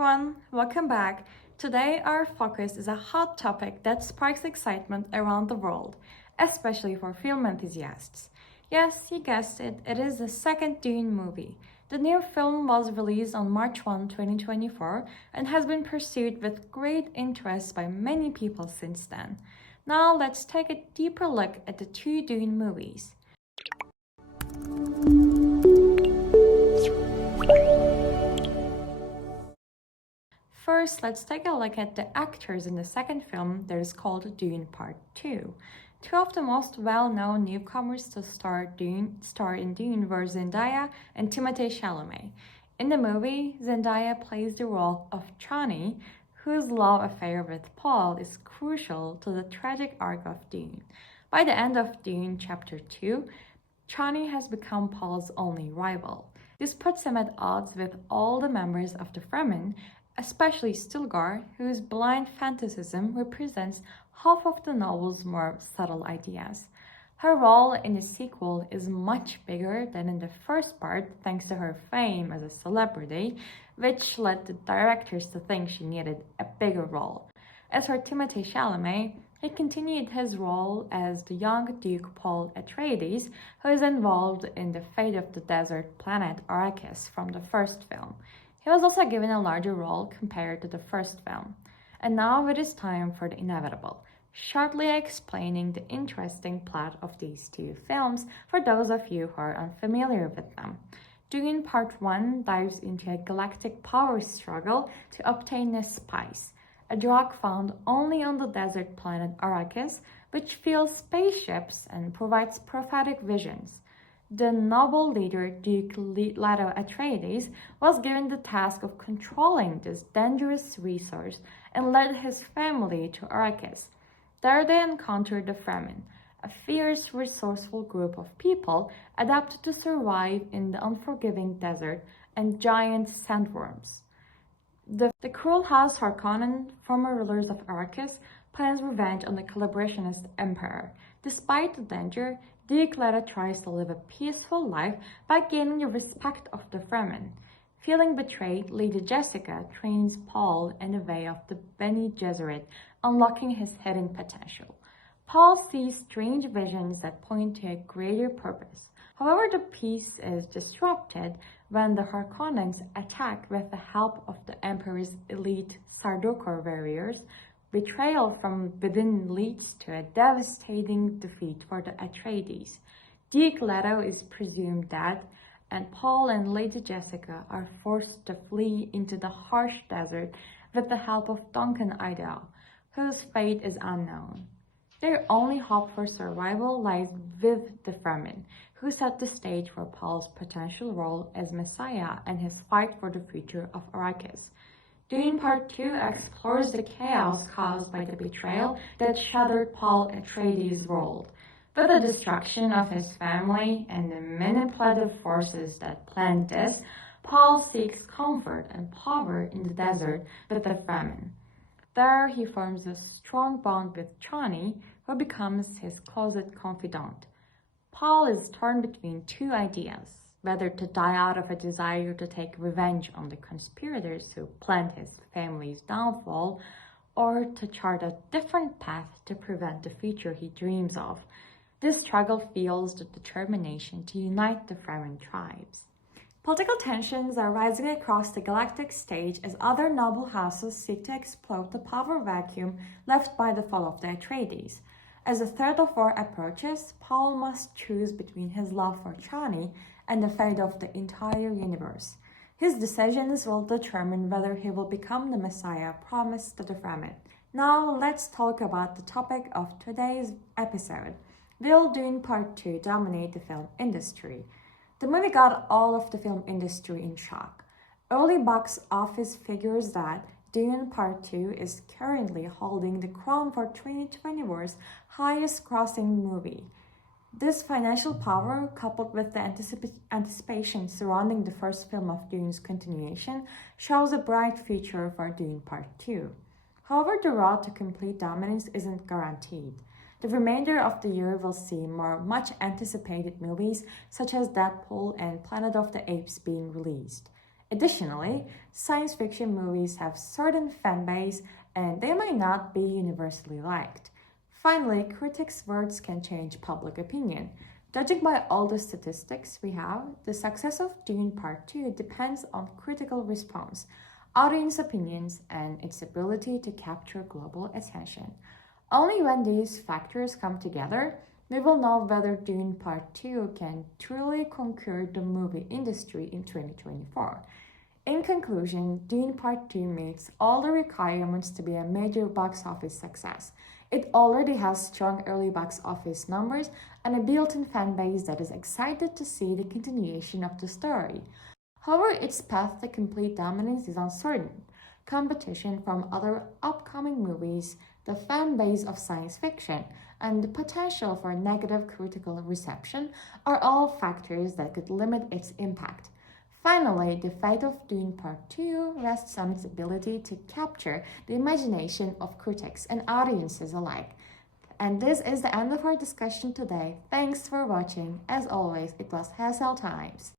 everyone, welcome back. Today our focus is a hot topic that sparks excitement around the world, especially for film enthusiasts. Yes, you guessed it, it is the second Dune movie. The new film was released on March 1, 2024 and has been pursued with great interest by many people since then. Now let's take a deeper look at the two Dune movies. First, let's take a look at the actors in the second film that is called Dune Part 2. Two of the most well-known newcomers to star in Dune were Zendaya and Timothée Chalamet. In the movie, Zendaya plays the role of Chani, whose love affair with Paul is crucial to the tragic arc of Dune. By the end of Dune Chapter 2, Chani has become Paul's only rival. This puts him at odds with all the members of the Fremen, especially Stilgar, whose blind fanaticism represents half of the novel's more subtle ideas. Her role in the sequel is much bigger than in the first part thanks to her fame as a celebrity, which led the directors to think she needed a bigger role. As for Timothée Chalamet, he continued his role as the young Duke Paul Atreides, who is involved in the fate of the desert planet Arrakis from the first film. He was also given a larger role compared to the first film. And now it is time for the inevitable, shortly explaining the interesting plot of these two films for those of you who are unfamiliar with them. Dune Part 1 dives into a galactic power struggle to obtain a spice, a drug found only on the desert planet Arrakis, which fuels spaceships and provides prophetic visions. The noble leader Duke Leto Atreides was given the task of controlling this dangerous resource and led his family to Arrakis. There they encountered the Fremen, a fierce, resourceful group of people adapted to survive in the unforgiving desert and giant sandworms. The cruel House Harkonnen, former rulers of Arrakis, plans revenge on the collaborationist emperor. Despite the danger, Duke Leto tries to live a peaceful life by gaining the respect of the Fremen. Feeling betrayed, Lady Jessica trains Paul in the way of the Bene Gesserit, unlocking his hidden potential. Paul sees strange visions that point to a greater purpose. However, the peace is disrupted when the Harkonnens attack with the help of the Emperor's elite Sardaukar warriors. Betrayal from within leads to a devastating defeat for the Atreides. Duke Leto is presumed dead, and Paul and Lady Jessica are forced to flee into the harsh desert with the help of Duncan Idaho, whose fate is unknown. Their only hope for survival lies with the Fremen, who set the stage for Paul's potential role as Messiah and his fight for the future of Arrakis. Dune Part 2 explores the chaos caused by the betrayal that shattered Paul Atreides' world. With the destruction of his family and the manipulative forces that planned this, Paul seeks comfort and power in the desert with the Fremen. There he forms a strong bond with Chani, who becomes his closet confidant. Paul is torn between two ideas: whether to die out of a desire to take revenge on the conspirators who planned his family's downfall, or to chart a different path to prevent the future he dreams of. This struggle fuels the determination to unite the Fremen tribes. Political tensions are rising across the galactic stage as other noble houses seek to exploit the power vacuum left by the fall of the Atreides. As the Third of War approaches, Paul must choose between his love for Chani and the fate of the entire universe. His decisions will determine whether he will become the Messiah promised to the Fremen. Now let's talk about the topic of today's episode. Will Dune Part 2 dominate the film industry? The movie got all of the film industry in shock. Early box office figures that Dune Part 2 is currently holding the crown for 2024's highest grossing movie. This financial power, coupled with the anticipation surrounding the first film of Dune's continuation, shows a bright future for Dune Part 2. However, the road to complete dominance isn't guaranteed. The remainder of the year will see more much-anticipated movies such as Deadpool and Planet of the Apes being released. Additionally, science fiction movies have certain fan base and they might not be universally liked. Finally, critics' words can change public opinion. Judging by all the statistics we have, the success of Dune Part 2 depends on critical response, audience opinions, and its ability to capture global attention. Only when these factors come together, we will know whether Dune Part 2 can truly conquer the movie industry in 2024. In conclusion, Dune Part 2 meets all the requirements to be a major box office success. It already has strong early box office numbers and a built in fan base that is excited to see the continuation of the story. However, its path to complete dominance is uncertain. Competition from other upcoming movies, the fan base of science fiction, and the potential for negative critical reception are all factors that could limit its impact. Finally, the fate of Dune Part 2 rests on its ability to capture the imagination of critics and audiences alike. And this is the end of our discussion today. Thanks for watching. As always, it was Hazel Times.